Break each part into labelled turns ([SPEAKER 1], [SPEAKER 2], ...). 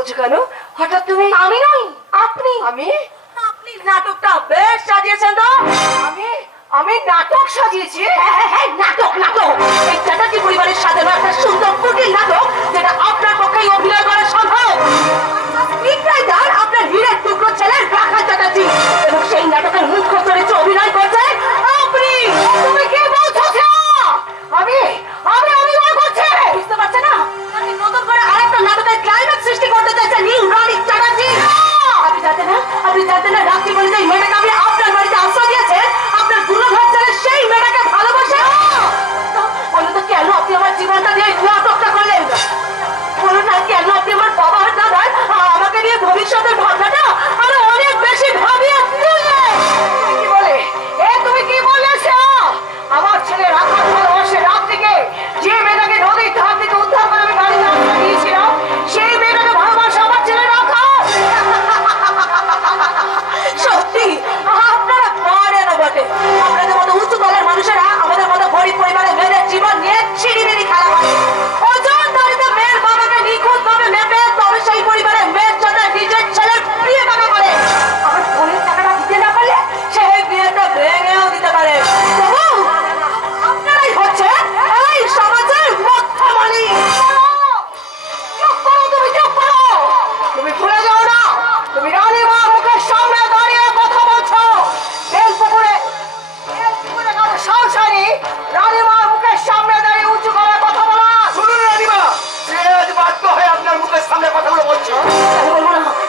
[SPEAKER 1] বলছো কেন? হঠাৎ তুমি
[SPEAKER 2] আমি নই
[SPEAKER 1] আপনি। আমি?
[SPEAKER 2] আপনি নাটকটা বেশ সাজিয়েছেন তো।
[SPEAKER 1] আমি? আমি নাটক সাজিয়েছি?
[SPEAKER 2] হ্যাঁ হ্যাঁ হ্যাঁ নাটক নাটক। এই চ্যাটার্জি পরিবারের সাজানো একটা সুন্দর কুটির নাটক যেটা আপনার পক্ষেই অভিনয় করা সম্ভব। আপনার হীরের টুকরো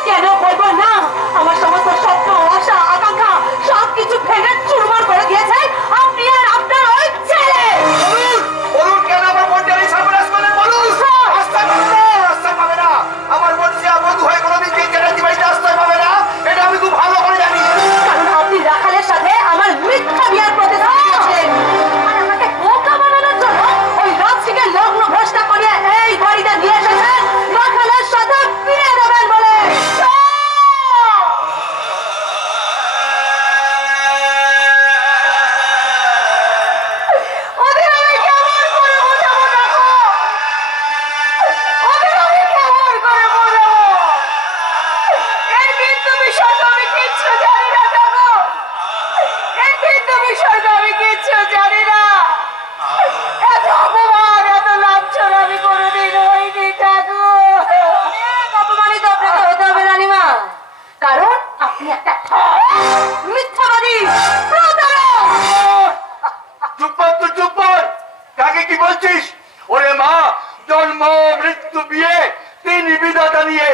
[SPEAKER 2] কেন বলব না? আমার সমস্ত স্বপ্ন আশা আকাঙ্ক্ষা সবকিছু ভেঙে একটা মিথ্যাবাদী
[SPEAKER 3] চুপ কর তুই চুপ কর! কাকে কি বলছিস? ওরে মা জন্ম মৃত্যু বিয়ে তিন বিধাতা নিয়ে।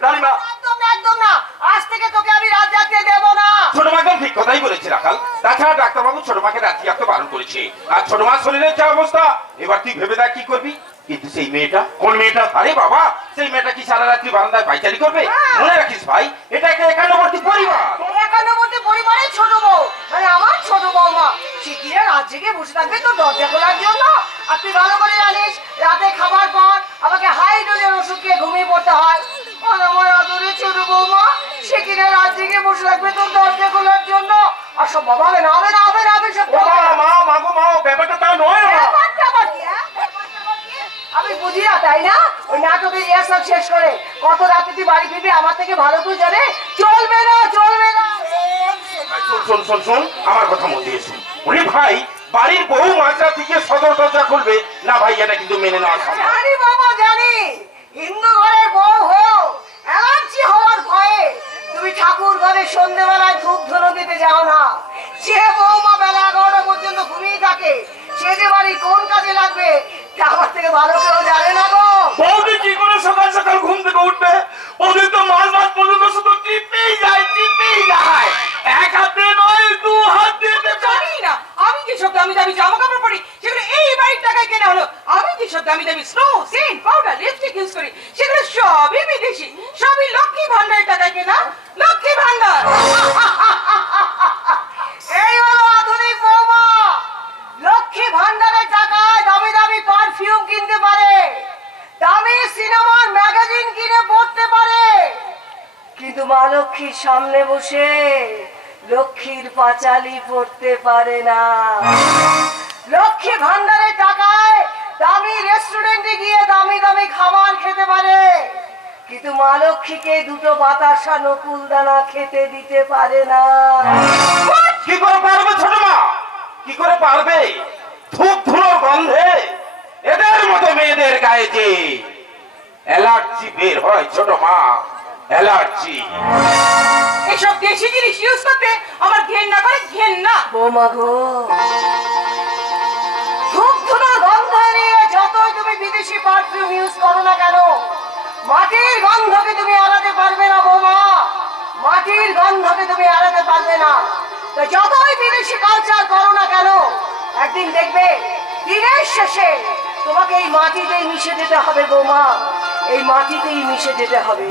[SPEAKER 3] রানীমা
[SPEAKER 1] একদম একদম না। আজ থেকে তোকে আমি রাত জাগতে দেবো না।
[SPEAKER 4] ছোট মাকে ঠিক কথাই বলেছে রাখাল। তাছাড়া ডাক্তারবাবু ছোট মাকে রাত্রি রাখতে বারণ করেছে। আর ছোট মার শরীরের যা অবস্থা এবার তুই ভেবে দেখ কি করবি? কিন্তু সেই মেয়েটা কোন মেয়েটা? আরে বাবা সেই মেয়েটা কি সারা রাত্রি বারান্দায় পাইচারি করবে? মনে রাখিস ভাই এটা
[SPEAKER 1] শিখিয়ে রাত জেগে বসে থাকবে তো দরজা খোলার জন্য। আর তুই ভালো করে জানিস রাতে খাবার পর আমাকে হাই ডোজের ওষুধ খেয়ে ঘুমিয়ে পড়তে হয়। আর আমার আদরে ছোট বৌমা সে কিনা রাত জেগে বসে থাকবে তোর দরজা খোলার জন্য। আর সব বাবা হবে না হবে না হবে না হবে সব
[SPEAKER 4] মা মা মাগো মা ব্যাপারটা তা নয়
[SPEAKER 1] হ্যাঁ? আমি বুঝি না তাই না? ওই নাটকের রিহার্সাল শেষ করে কত রাতে তুই বাড়ি ফিরবি আমার থেকে ভালো তুই জানে? চলবে না চলবে না।
[SPEAKER 4] শোন শোন শোন শোন আমার কথা মন দিয়ে শুন। ওরে ভাই, বাড়ির বউ মাঝরা থেকে সদর দরজা খুলবে। না ভাই, এটা কিন্তু মেনে নেওয়া সম্ভব।
[SPEAKER 1] জানি বাবা, জানি। হিন্দু ঘরে বউ অ্যালার্জি হওয়ার ভয়ে তুমি ঠাকুর ঘরে সন্ধ্যেবেলায় ধূপ ধুনো দিতে যাও না। যে বউমা বেলা এগারোটা পর্যন্ত ঘুমিয়ে থাকে, সে যে বাড়ি কোন কাজে লাগবে তা আমার থেকে ভালো কেউ জানে না গো
[SPEAKER 4] বৌদি কি করে সকাল সকাল ঘুম থেকে উঠবে বৌদি তো মাঝ মাঝ পর্যন্ত শুধু টিপেই যায় টিপেই যায় এক হাতে নয় দু হাত দিয়ে
[SPEAKER 5] জানি না আমি কি সব দামি দামি জামা কাপড় পরি সেগুলো এই বাড়ির টাকায় কেনা হলো আমি দামি ভান্ডার
[SPEAKER 1] সিনেমার ম্যাগাজিন কিনে পড়তে পারে। কিন্তু মা লক্ষ্মীর সামনে বসে লক্ষ্মীর পাঁচালি পড়তে পারে না। লক্ষ্মী দামি রেস্টুরেন্টে গিয়ে দামি দামি খাবার খেতে পারে। কিন্তু মা লক্ষ্মীকে দুটো বাতাসা নকুল দানা খেতে দিতে পারে না।
[SPEAKER 4] কি করে পারবে ছোট মা? কি করে পারবে? ধূপ ধুলোর গন্ধে এদের মতো মেয়েদের গায়ে যে অ্যালার্জি বের হয় ছোট মা অ্যালার্জি।
[SPEAKER 5] এসব দেশি জিনিস ইউজ করতে আমার ঘেন্না করে ঘেন্না।
[SPEAKER 1] বৌমা গো বিদেশি পারফিউম ইউজ করো না কেন? মাটির গন্ধকে তুমি এড়াতে পারবে না বৌমা। মাটির গন্ধকে তুমি এড়াতে পারবে না। তো যতই বিদেশি কালচার করো না কেন একদিন দেখবে দিনের শেষে তোমাকে এই মাটিতেই মিশে যেতে হবে বৌমা। এই মাটিতেই মিশে যেতে হবে।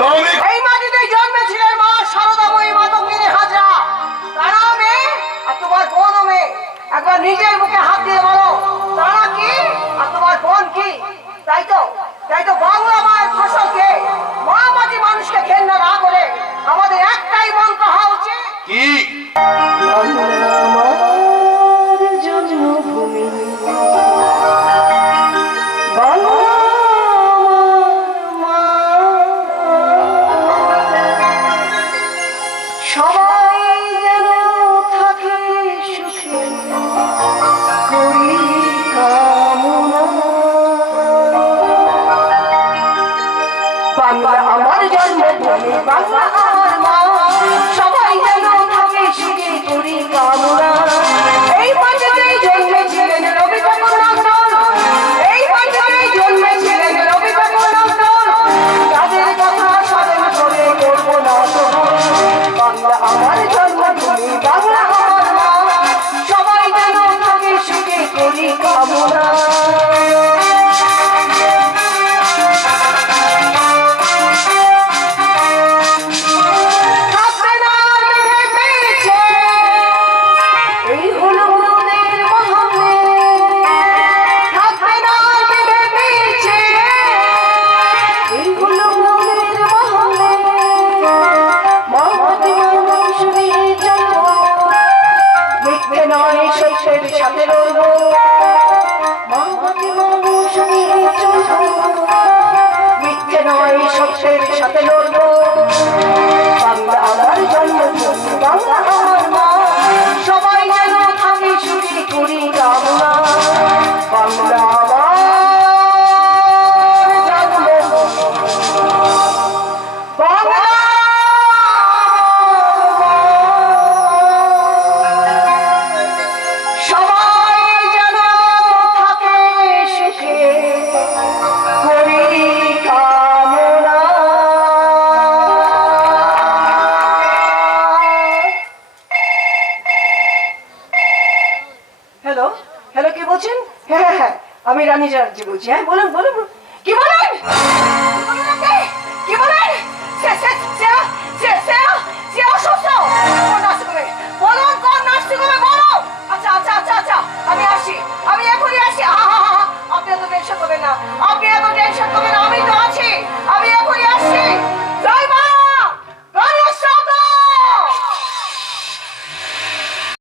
[SPEAKER 1] সাথে বলছেন? হ্যাঁ হ্যাঁ হ্যাঁ আমি রানী চ্যাটার্জি বলছি হ্যাঁ বলুন বলুন বলুন। কি বলেন কি বলেন